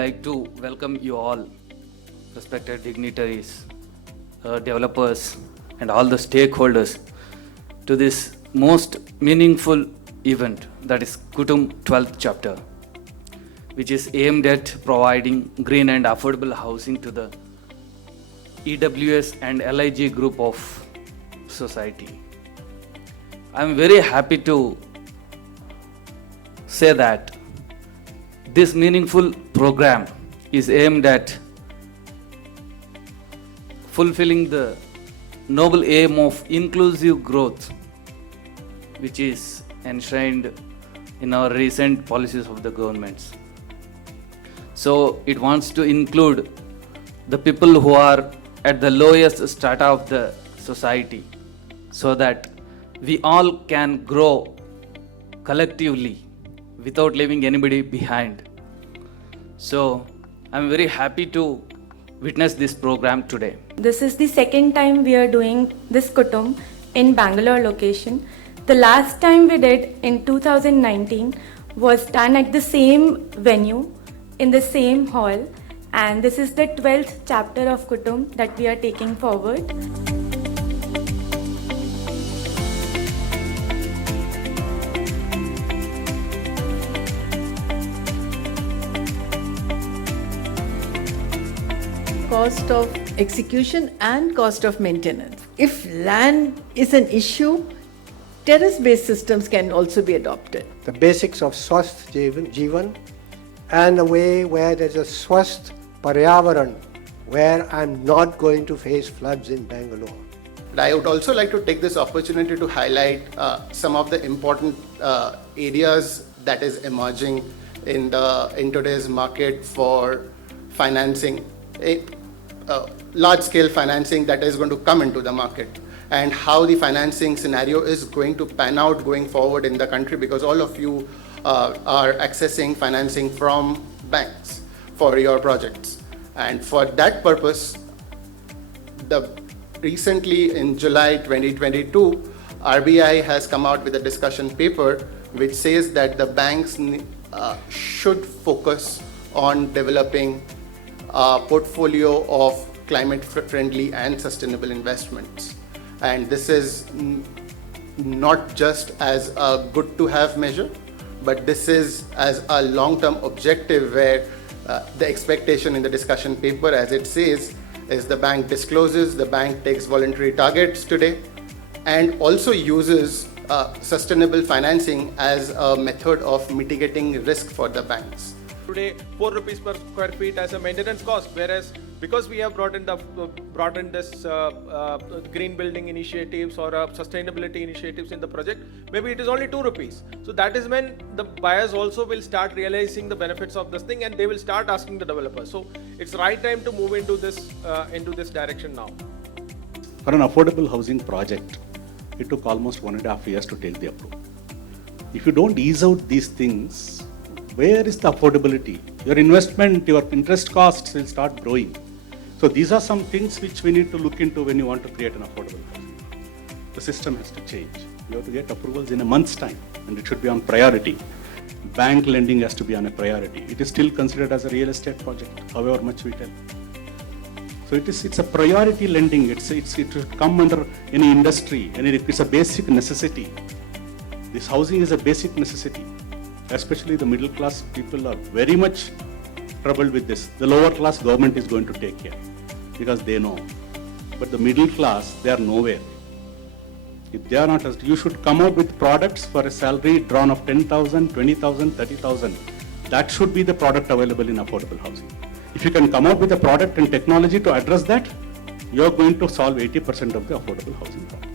like to welcome you all, respected dignitaries, developers, and all the stakeholders to this most meaningful event, that is Kutumb 12th chapter, which is aimed at providing green and affordable housing to the EWS and LIG group of society. I am very happy to say that this meaningful program is aimed at fulfilling the noble aim of inclusive growth, which is enshrined in our recent policies of the governments. So it wants to include the people who are at the lowest strata of the society, so that we all can grow collectively without leaving anybody behind. So I'm very happy to witness this program today. This is the second time we are doing this Kutumb in Bangalore location. The last time we did in 2019 was done at the same venue, in the same hall, and this is the 12th chapter of Kutumb that we are taking forward. Cost of execution and cost of maintenance. If land is an issue, terrace-based systems can also be adopted. The basics of Swasth Jeevan and a way where there's a Swasth Paryavaran, where I'm not going to face floods in Bangalore. I would also like to take this opportunity to highlight some of the important areas that is emerging in today's market for financing, large-scale financing that is going to come into the market, and how the financing scenario is going to pan out going forward in the country, because all of you are accessing financing from banks for your projects. And for that purpose, recently in July 2022, RBI has come out with a discussion paper which says that the banks should focus on developing a portfolio of climate-friendly and sustainable investments. And this is not just as a good-to-have measure, but this is as a long-term objective, where the expectation in the discussion paper, as it says, is the bank discloses, the bank takes voluntary targets today, and also uses sustainable financing as a method of mitigating risk for the banks. Today 4 rupees per square feet as a maintenance cost, whereas because we have brought in this green building initiatives or sustainability initiatives in the project, maybe it is only 2 rupees. So that is when the buyers also will start realizing the benefits of this thing, and they will start asking the developers. So it's right time to move into this direction now. For an affordable housing project, it took almost 1.5 years to take the approval. If you don't ease out these things, where is the affordability? Your investment, your interest costs will start growing. So these are some things which we need to look into when you want to create an affordable housing. The system has to change. You have to get approvals in a month's time, and it should be on priority. Bank lending has to be on a priority. It is still considered as a real estate project, however much we tell. So it's a priority lending. It should come under any industry, and it's a basic necessity. This housing is a basic necessity. Especially the middle class people are very much troubled with this. The lower class government is going to take care because they know. But the middle class, they are nowhere. If they are not, you should come out with products for a salary drawn of 10,000, 20,000, 30,000. That should be the product available in affordable housing. If you can come out with a product and technology to address that, you are going to solve 80% of the affordable housing problem.